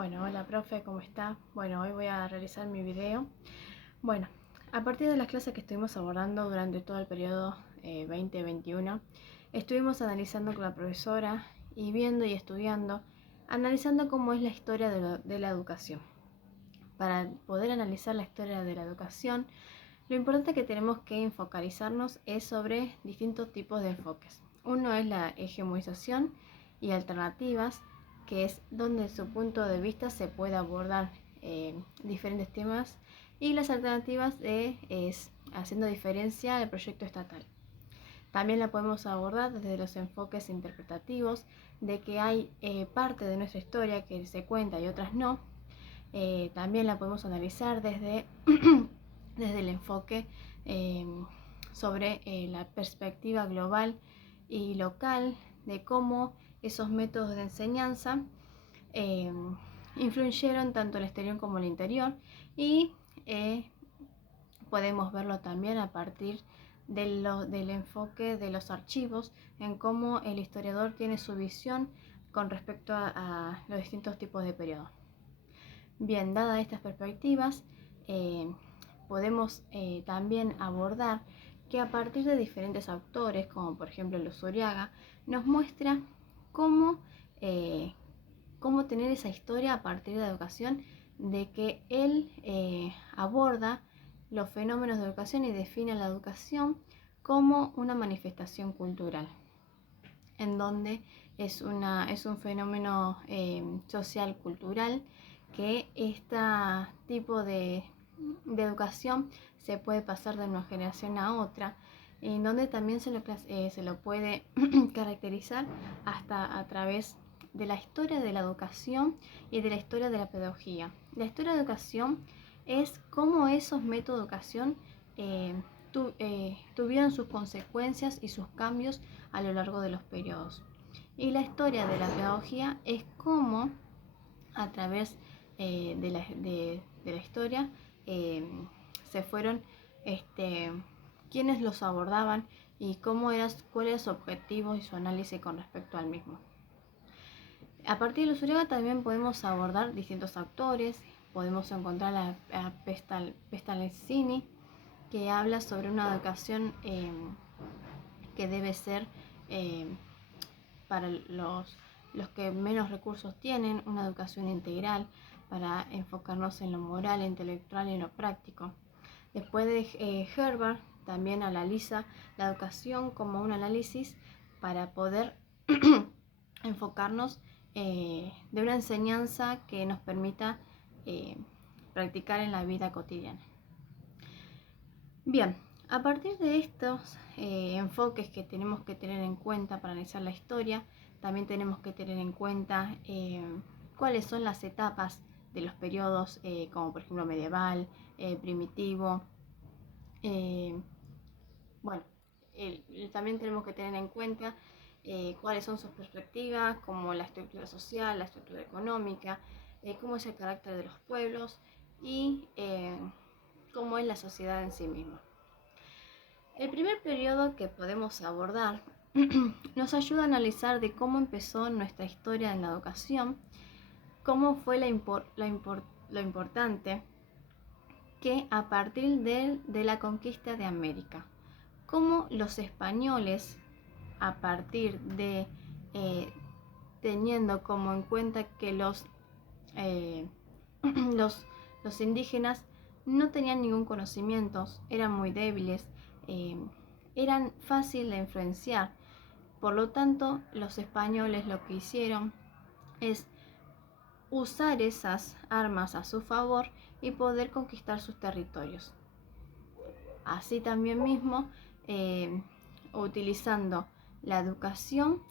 Bueno, hola profe, ¿cómo está? Bueno, hoy voy a realizar mi video. Bueno, a partir de las clases que estuvimos abordando durante todo el periodo 2021, estuvimos analizando con la profesora y viendo y estudiando, analizando cómo es la historia de la educación. Para poder analizar la historia de la educación, lo importante que tenemos que focalizarnos es sobre distintos tipos de enfoques. Uno es la hegemonización y alternativas, que es donde su punto de vista se puede abordar diferentes temas, y las alternativas es haciendo diferencia al proyecto estatal. También la podemos abordar desde los enfoques interpretativos, de que hay parte de nuestra historia que se cuenta y otras no. También la podemos analizar desde, desde el enfoque sobre la perspectiva global y local de cómo esos métodos de enseñanza eh, influyeron tanto el exterior como el interior, y podemos verlo también a partir del enfoque de los archivos, en cómo el historiador tiene su visión con respecto a los distintos tipos de periodos. Bien, dadas estas perspectivas, podemos también abordar que a partir de diferentes autores, como por ejemplo Luzuriaga, nos muestra cómo, cómo tener esa historia a partir de la educación, de que él aborda los fenómenos de educación y define la educación como una manifestación cultural, en donde es un fenómeno social cultural, que este tipo de educación se puede pasar de una generación a otra, en donde también se lo puede caracterizar hasta a través de la historia de la educación y de la historia de la pedagogía. La historia de la educación es cómo esos métodos de educación tuvieron sus consecuencias y sus cambios a lo largo de los periodos. Y la historia de la pedagogía es cómo a través de la historia se fueron quienes los abordaban y cuál era su objetivo y su análisis con respecto al mismo. A partir de Luzuriaga también podemos abordar distintos autores. Podemos encontrar a Pestalozzi, que habla sobre una educación que debe ser para los que menos recursos tienen, una educación integral para enfocarnos en lo moral, intelectual y en lo práctico. Después de Herbert también analiza la educación como un análisis para poder enfocarnos de una enseñanza que nos permita practicar en la vida cotidiana. Bien, a partir de estos enfoques que tenemos que tener en cuenta para analizar la historia, también tenemos que tener en cuenta cuáles son las etapas de los periodos, como por ejemplo medieval, primitivo. Bueno, también tenemos que tener en cuenta cuáles son sus perspectivas, como la estructura social, la estructura económica, cómo es el carácter de los pueblos y cómo es la sociedad en sí misma. El primer periodo que podemos abordar nos ayuda a analizar de cómo empezó nuestra historia en la educación, cómo fue lo importante que a partir de la conquista de América, cómo los españoles, a partir de teniendo como en cuenta que los indígenas no tenían ningún conocimiento, eran muy débiles, eran fáciles de influenciar. Por lo tanto, los españoles lo que hicieron es usar esas armas a su favor y poder conquistar sus territorios. Así también mismo, utilizando la educación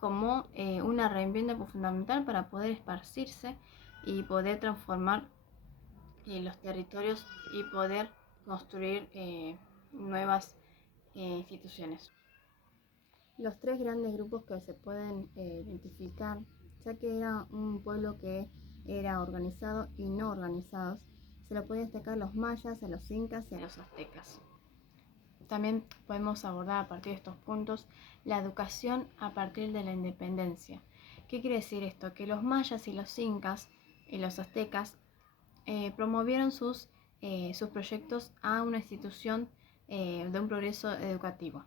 como una herramienta fundamental para poder esparcirse y poder transformar los territorios y poder construir nuevas instituciones. Los tres grandes grupos que se pueden identificar, ya que era un pueblo que era organizado y no organizados, se lo puede destacar a los mayas, a los incas y a los aztecas. También podemos abordar a partir de estos puntos la educación a partir de la independencia. ¿Qué quiere decir esto? Que los mayas y los incas y los aztecas promovieron sus proyectos a una institución de un progreso educativo.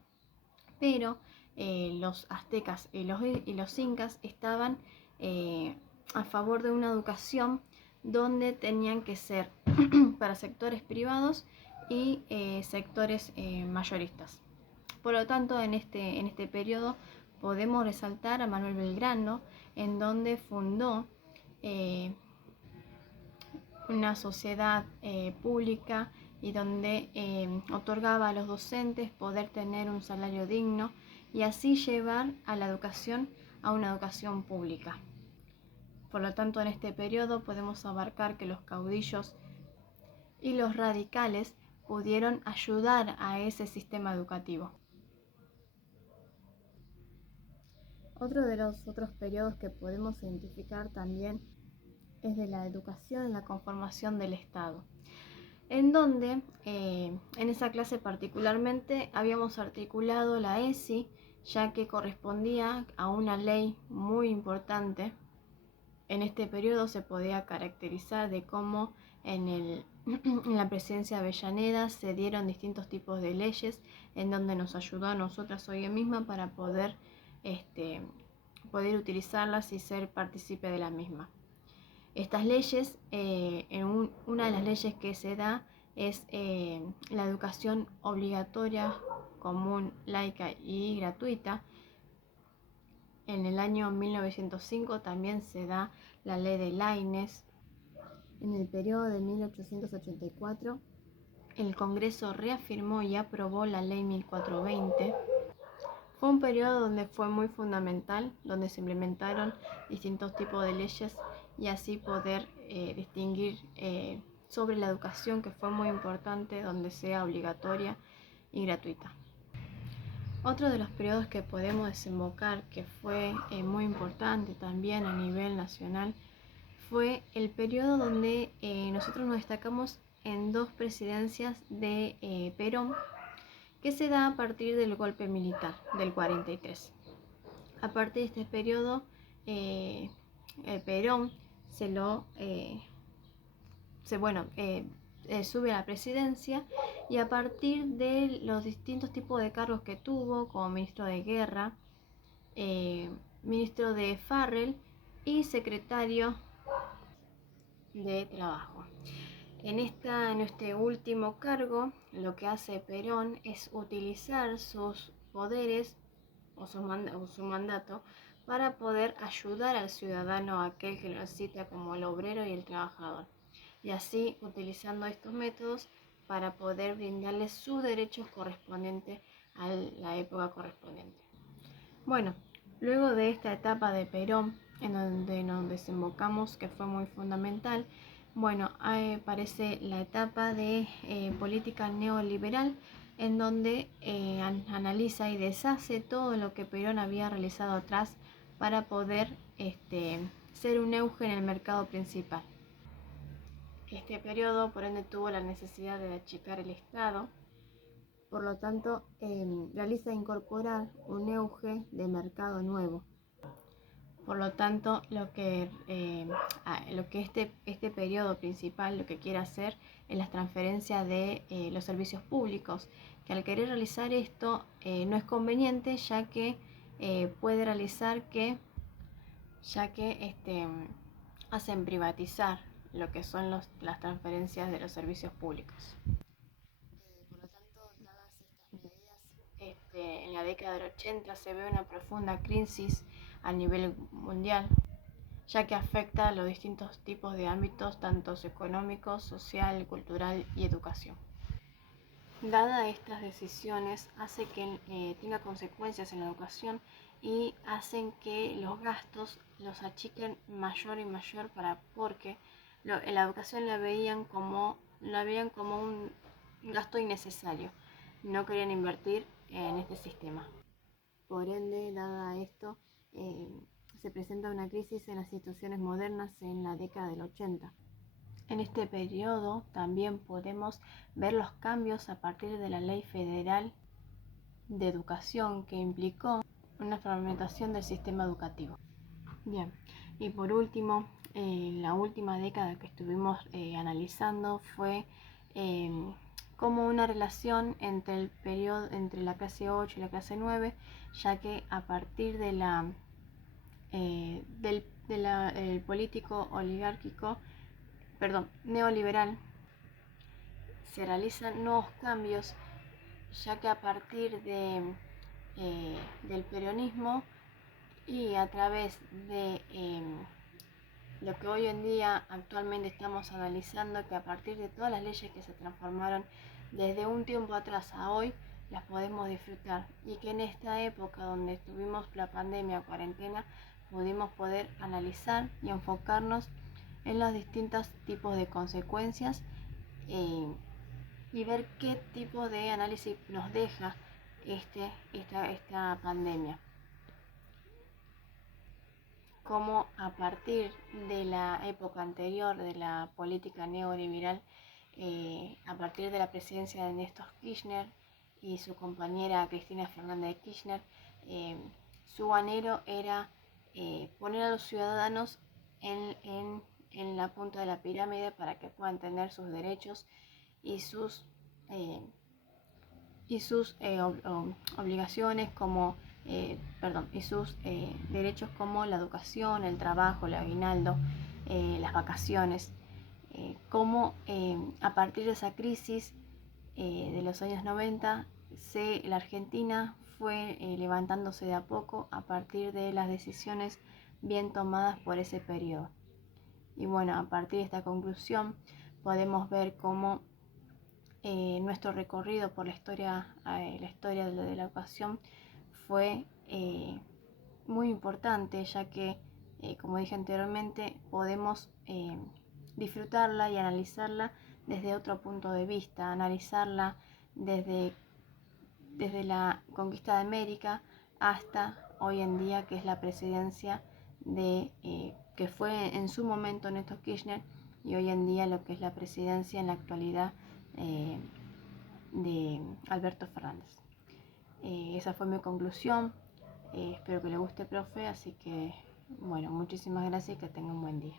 Pero los aztecas y los incas estaban a favor de una educación donde tenían que ser para sectores privados y sectores mayoristas. Por lo tanto, en este periodo podemos resaltar a Manuel Belgrano, en donde fundó una sociedad pública y donde otorgaba a los docentes poder tener un salario digno y así llevar a la educación a una educación pública. Por lo tanto, en este periodo podemos abarcar que los caudillos y los radicales pudieron ayudar a ese sistema educativo. Otro de los otros periodos que podemos identificar también es de la educación en la conformación del Estado, en donde en esa clase particularmente habíamos articulado la ESI, ya que correspondía a una ley muy importante. En este periodo se podía caracterizar de cómo en la presidencia de Avellaneda se dieron distintos tipos de leyes en donde nos ayudó a nosotras hoy misma para poder utilizarlas y ser partícipe de la misma. Estas leyes, una de las leyes que se da es la educación obligatoria, común, laica y gratuita. En el año 1905 también se da la ley de Laínez. En el periodo de 1884, el Congreso reafirmó y aprobó la ley 1420. Fue un periodo donde fue muy fundamental, donde se implementaron distintos tipos de leyes y así poder distinguir sobre la educación, que fue muy importante, donde sea obligatoria y gratuita. Otro de los periodos que podemos desembocar, que fue muy importante también a nivel nacional, fue el periodo donde nosotros nos destacamos en dos presidencias de Perón, que se da a partir del golpe militar del 43. A partir de este periodo, Perón sube a la presidencia y a partir de los distintos tipos de cargos que tuvo, como ministro de Guerra, ministro de Farrell y secretario de Trabajo. En este último cargo, lo que hace Perón es utilizar sus poderes o su mandato para poder ayudar al ciudadano, aquel que lo necesita, como el obrero y el trabajador, y así utilizando estos métodos para poder brindarles sus derechos correspondientes a la época correspondiente. Bueno, luego de esta etapa de Perón, en donde nos desembocamos, que fue muy fundamental, aparece la etapa de política neoliberal, en donde analiza y deshace todo lo que Perón había realizado atrás para poder ser un auge en el mercado principal. Este periodo, por ende, tuvo la necesidad de achicar el Estado. Por lo tanto, realiza incorporar un auge de mercado nuevo. Por lo tanto, lo que este periodo principal lo que quiere hacer es la transferencia de los servicios públicos, que al querer realizar esto no es conveniente, ya que puede realizar hacen privatizar lo que son las transferencias de los servicios públicos. Por lo tanto, dadas estas medidas, en la década del 80 se ve una profunda crisis a nivel mundial, ya que afecta a los distintos tipos de ámbitos, tanto económicos, social, cultural y educación. Dadas estas decisiones, hace que tenga consecuencias en la educación y hacen que los gastos los achiquen mayor y mayor, porque en la educación la veían como un gasto innecesario. No querían invertir en este sistema. Por ende, dada esto, se presenta una crisis en las instituciones modernas en la década del 80. En este periodo también podemos ver los cambios a partir de la Ley Federal de Educación, que implicó una fragmentación del sistema educativo. Bien, y por último, la última década que estuvimos analizando fue como una relación entre el periodo entre la clase 8 y la clase 9, ya que a partir de del político oligárquico, perdón, neoliberal, se realizan nuevos cambios, ya que a partir del peronismo y a través de lo que hoy en día actualmente estamos analizando, que a partir de todas las leyes que se transformaron desde un tiempo atrás a hoy, las podemos disfrutar, y que en esta época donde tuvimos la pandemia o cuarentena pudimos poder analizar y enfocarnos en los distintos tipos de consecuencias, eh, y ver qué tipo de análisis nos deja esta pandemia. Cómo a partir de la época anterior de la política neoliberal, a partir de la presidencia de Néstor Kirchner y su compañera Cristina Fernández de Kirchner, su anhelo era poner a los ciudadanos en la punta de la pirámide para que puedan tener sus derechos y eh, sus obligaciones como y sus derechos como la educación, el trabajo, el aguinaldo, las vacaciones, como a partir de esa crisis de los años 90 la Argentina fue levantándose de a poco a partir de las decisiones bien tomadas por ese periodo. Y bueno, a partir de esta conclusión podemos ver cómo nuestro recorrido por la historia de la educación fue muy importante, ya que, como dije anteriormente, podemos disfrutarla y analizarla desde otro punto de vista, analizarla desde la conquista de América hasta hoy en día, que es la presidencia que fue en su momento Néstor Kirchner, y hoy en día lo que es la presidencia en la actualidad de Alberto Fernández. Esa fue mi conclusión. Espero que le guste, profe, así que bueno, muchísimas gracias y que tenga un buen día.